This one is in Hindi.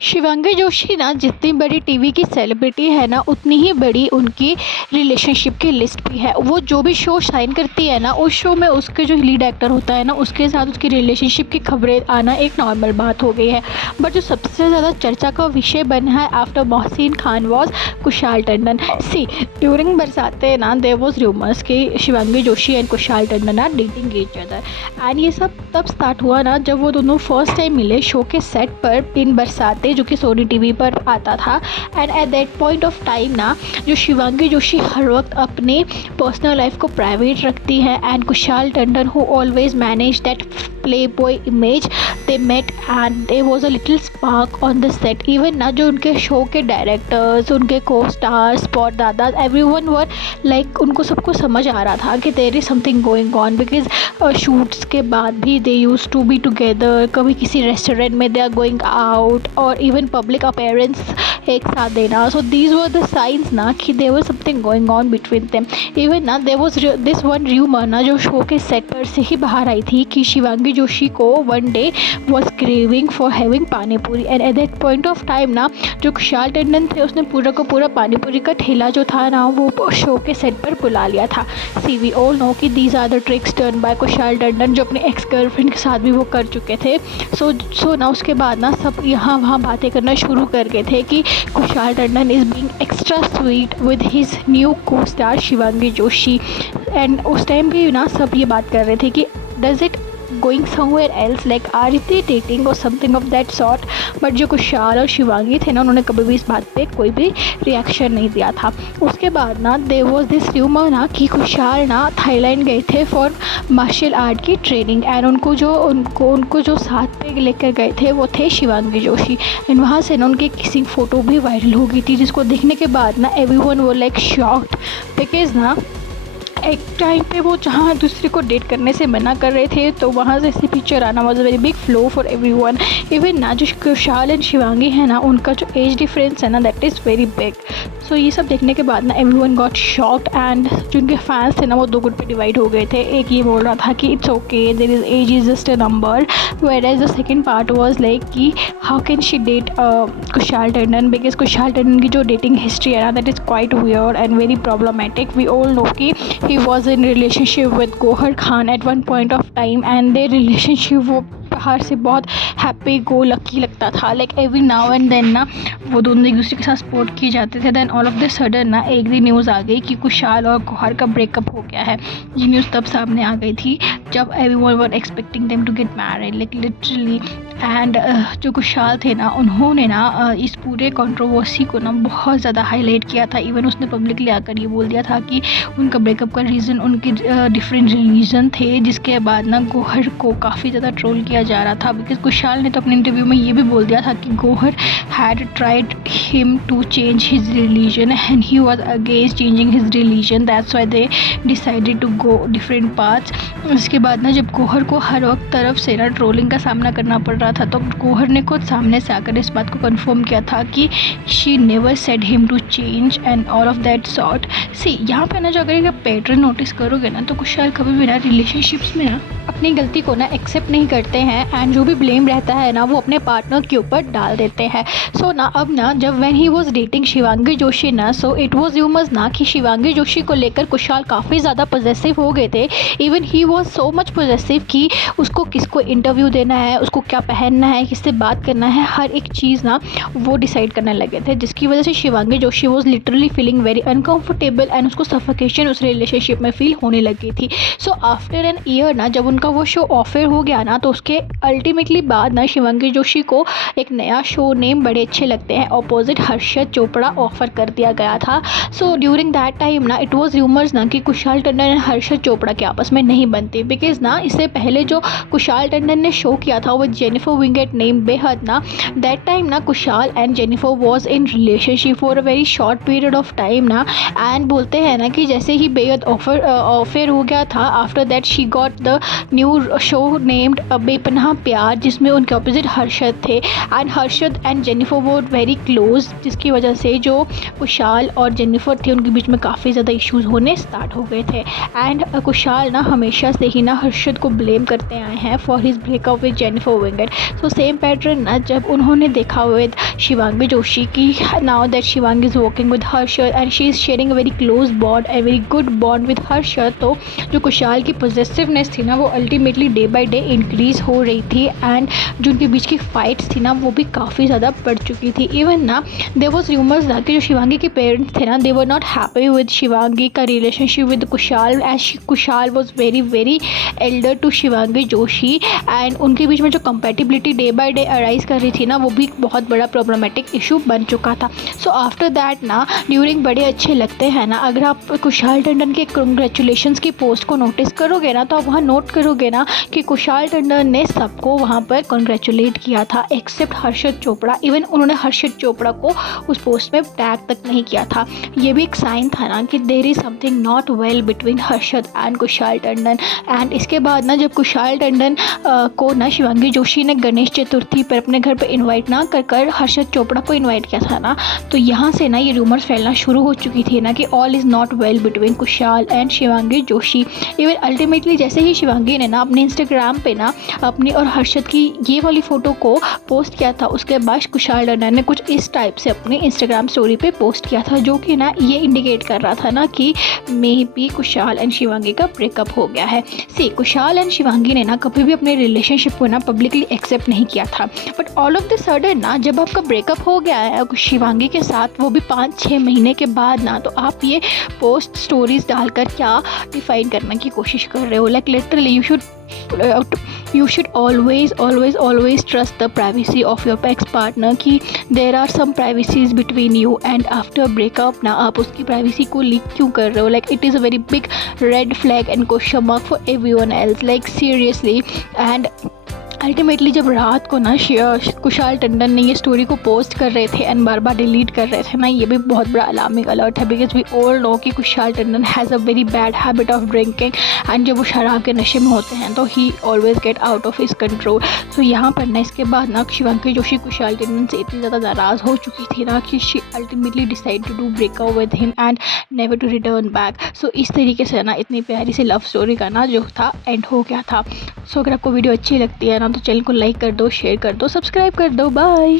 शिवांगी जोशी ना जितनी बड़ी टीवी की सेलिब्रिटी है ना, उतनी ही बड़ी उनकी रिलेशनशिप की लिस्ट भी है। वो जो भी शो साइन करती है ना, उस शो में उसके जो लीड एक्टर होता है ना, उसके साथ उसकी रिलेशनशिप की खबरें आना एक नॉर्मल बात हो गई है। बट जो सबसे ज़्यादा चर्चा का विषय बना है after Mohsin Khan was Kushal Tandon. See during Barsatein ना देयर वॉज रूमर्स कि Shivangi Joshi and Kushal Tandon are dating each other. And ये सब तब स्टार्ट हुआ ना जब वो दोनों फर्स्ट टाइम मिले शो के सेट पर इन बरसाते, जो कि सोनी टीवी पर आता था। And at that point of time ना, जो शिवांगी जोशी हर वक्त अपने पर्सनल लाइफ को प्राइवेट रखती है and Kushal Tandon who always manage that play boy image, they met and there was a little spark on the set. Even ना जो उनके शो के डायरेक्टर्स, उनके को स्टार्स, स्पॉट दादा, एवरीवन वर लाइक, उनको सबको समझ आ रहा था कि there is something going on, because शूट्स के बाद भी they use to be together. कभी किसी रेस्टोरेंट में दे आर गोइंग आउट और इवन पब्लिक अपीयरेंस एक साथ देना। So these were the signs ना कि there was something going on between them. Even ना there was this one rumour ना जो शो के सेट पर से ही बाहर आई थी कि शिवांगी जोशी को one day was craving for having पानी पूरी। And at that point of time ना जो कुशाल टंडन थे, उसने पूरा का पूरा पानी पूरी का ठेला जो था ना, वो शो के सेट पर बुला लिया था। सी वी ऑल नो कि these are the tricks done by Kushal Tandon, जो अपने एक्स गर्लफ्रेंड के साथ भी वो कर चुके थे। सो ना उसके बाद ना सब यहाँ वहाँ बातें करना शुरू कर गए थे कि Kushal Tandon is being extra sweet with his new co-star Shivangi Joshi. And उस टाइम भी ना सब ये बात कर रहे थे कि does it going somewhere else, like are they dating or something of that sort. But जो कुशाल और शिवांगी थे ना, उन्होंने कभी भी इस बात पे कोई भी रिएक्शन नहीं दिया था। उसके बाद ना देयर वाज दिस रूमर ना कि कुशाल ना थाईलैंड गए थे फॉर मार्शल आर्ट की ट्रेनिंग। एंड उनको जो साथ पे लेकर गए थे वो थे शिवांगी जोशी। एंड वहाँ से ना उनकी किसी फ़ोटो भी वायरल हो गई थी, जिसको देखने के बाद ना एवरीवन वो लाइक शॉक्ड, बिकॉज ना एक टाइम पे वो जहाँ दूसरे को डेट करने से मना कर रहे थे, तो वहाँ से ऐसी पिक्चर आना was a very big flow for everyone. Even ना जो कुशाल एंड शिवांगी है ना, उनका जो एज डिफरेंस है ना, दैट इज़ वेरी बिग। सो ये सब देखने के बाद ना एवरीवन गॉट शॉक्ड। एंड जो उनके फैंस थे ना, वो दो गुट पे डिवाइड हो गए थे। एक ये बोल रहा था कि it's okay, there is age is just a number, whereas the second part was like कि how can she date Kushal Tandon, because Kushal Tandon की जो डेटिंग हिस्ट्री है ना, that is quite weird and very problematic. We all know कि he was in relationship with Gohar Khan at one point of time, and their relationship वो बाहर से बहुत हैप्पी गो लकी लगता था। Like every now and then ना वो दोनों एक दूसरे के साथ सपोर्ट किए जाते थे। Then all of the sudden ना एक दिन न्यूज़ आ गई कि कुशाल और गोहर का ब्रेकअप हो गया है। ये न्यूज़ तब सामने आ गई थी जब everyone were expecting them to get married, like literally. And जो कुशाल थे ना, उन्होंने ना इस पूरे कंट्रोवर्सी को ना बहुत ज़्यादा हाईलाइट किया था। इवन उसने पब्लिकली आकर ये बोल दिया था कि उनका ब्रेकअप का रीज़न उनके डिफरेंट रिलीजन थे, जिसके बाद ना गोहर को काफ़ी ज़्यादा ट्रोल किया जा रहा था। बिकॉज कुशाल ने तो अपने इंटरव्यू में ये भी बोल दिया था कि Gauahar had tried him to change his religion and he was against changing his religion, that's why they decided to go different paths. इसके बाद ना जब गोहर को हर वक्त तरफ से ना ट्रोलिंग का सामना करना पड़ रहा था, तो गोहर ने खुद सामने से आकर इस बात को कंफर्म किया था कि she never said him to change and all of that sort. See यहाँ पे ना जो अगर एक पैटर्न नोटिस करोगे ना, तो कुशाल कभी भी ना रिलेशनशिप्स में ना अपनी गलती को ना एक्सेप्ट नहीं करते हैं एंड जो भी ब्लेम रहता है ना, वो अपने पार्टनर के ऊपर डाल देते हैं। सो ना अब ना जब when he was dating Shivangi Joshi ना, सो इट वाज र्यूमर्स ना कि शिवांगी जोशी को लेकर कुशाल काफ़ी ज़्यादा पॉजेसिव हो गए थे। Even he was so much possessive कि उसको किसको इंटरव्यू देना है, उसको क्या पहनना है, किससे बात करना है, हर एक चीज़ ना वो डिसाइड करने लगे थे, जिसकी वजह से Shivangi Joshi was literally feeling very uncomfortable and उसको सफोकेशन उस रिलेशनशिप में फील होने लगी थी। सो आफ्टर एन ईयर ना जब उनका वो शो ऑफर हो गया ना, तो उसके अल्टीमेटली बाद ना शिवांगी जोशी को एक नया शो नेम बड़े अच्छे लगते हैं अपोजिट हर्षद चोपड़ा ऑफर कर दिया गया था। सो ड्यूरिंग दैट टाइम ना इट वाज र्यूमर्स ना कि कुशाल टंडन एंड हर्षद चोपड़ा के आपस में नहीं बनते, बिकॉज ना इससे पहले जो कुशाल टंडन ने शो किया था वो जेनिफर विंगेट नेम बेहद ना, दैट टाइम ना Kushal and Jennifer was in relationship for a very short period of time ना। एंड बोलते हैं ना कि जैसे ही बेहद ऑफर हो गया था, after that she got the new show named Bepannah Pyaar जिसमें उनके ऑपोजिट हर्षद थे एंड हर्षद एंड जेनिफर वो वेरी क्लोज, जिसकी वजह से जो कुशाल और जेनिफर थे उनके बीच में काफ़ी ज़्यादा इश्यूज़ होने स्टार्ट हो गए थे। एंड कुशाल ना हमेशा से ही ना हर्षद को ब्लेम करते आए हैं for his breakup with Jennifer Winget. So same pattern ना जब उन्होंने देखा विद शिवांगी जोशी की now that Shivangi is working with Harshad and she is sharing a very close bond a very good bond with Harshad, तो जो कुशाल की पॉजिटिवनेस थी ना वो ultimately day by day increase हो रही थी एंड जो उनके बीच की फाइट्स थी ना वो भी काफ़ी ज़्यादा बढ़ चुकी थी। इवन ना देयर वाज रूमर्स ना कि जो शिवांगी के पेरेंट्स थे ना they were not happy with Shivangi का relationship with Kushal as Kushal was very very elder to Shivangi Joshi and उनके बीच में जो compatibility day by day arise कर रही थी ना वो भी बहुत बड़ा प्रॉब्लमेटिक इशू बन चुका था। सो आफ्टर दैट ना ड्यूरिंग बड़े अच्छे लगते हैं ना, अगर आप कुशाल टंडन के कंग्रेचुलेशंस की पोस्ट को नोटिस करोगे ना तो आप वहाँ नोट करोगे ना कि कुशाल टंडन ने सबको वहाँ पर कंग्रेचुलेट किया था एक्सेप्ट हर्षद चोपड़ा। इवन उन्होंने हर्षद चोपड़ा को उस पोस्ट में टैग तक नहीं किया था। ये भी एक साइन था ना कि there is something not well between Harshad and Kushal Tandon. And इसके बाद ना जब कुशाल टंडन को ना शिवांगी जोशी ने गणेश चतुर्थी पर अपने घर पर इन्वाइट ना कर हर्षद चोपड़ा को इन्वाइट किया था ना, तो यहाँ से ना ये रूमर्स फैलना शुरू हो चुकी थी ना कि all is not well between Kushal and Shivangi Joshi. Even ultimately जैसे ही शिवांगी ने ना अपने इंस्टाग्राम पे ना अपनी और हर्षद की ये वाली फ़ोटो को पोस्ट किया था, उसके बाद कुशाल टंडन ने कुछ इस टाइप से अपनी इंस्टाग्राम स्टोरी पे पोस्ट किया था जो कि ना ये इंडिकेट कर रहा था ना कि maybe Kushal and Shivangi का ब्रेकअप हो गया है। सी कुशाल एंड शिवांगी ने ना कभी भी अपने रिलेशनशिप को ना पब्लिकली एक्सेप्ट नहीं किया था, but all of the sudden ना जब आपका ब्रेकअप हो गया है शिवांगी के साथ वो भी 5-6 महीने के बाद ना, तो आप ये पोस्ट स्टोरीज डालकर क्या डिफाइन करने की कोशिश कर रहे हो। Like literally you should always trust the privacy of your ex partner कि there are some privacies between you and after breakup ना आप उसकी privacy को लीक क्यों कर रहे हो। Like it is a very big red flag and question mark for everyone else, like seriously। and ultimately जब रात को ना कुशाल टंडन ने ये स्टोरी को पोस्ट कर रहे थे एंड बार बार डिलीट कर रहे थे ना, ये भी बहुत बड़ा अलार्मिंग अलर्ट है बिकॉज वी ऑल नो कि Kushal Tandon has a very bad habit of drinking and जब वो शराब के नशे में होते हैं तो he always get out of his control. तो यहाँ पर ना इसके बाद ना शिवांगी जोशी कुशाल टंडन से इतनी ज़्यादा नाराज़ हो चुकी थी ना कि she ultimately decide to do breakup with him and never to return back. So इस तरीके से ना इतनी प्यारी सी लव स्टोरी का ना जो था एंड हो गया था। सो अगर आपको वीडियो अच्छी लगती है ना तो चैनल को लाइक कर दो, शेयर कर दो, सब्सक्राइब कर दो। बाय।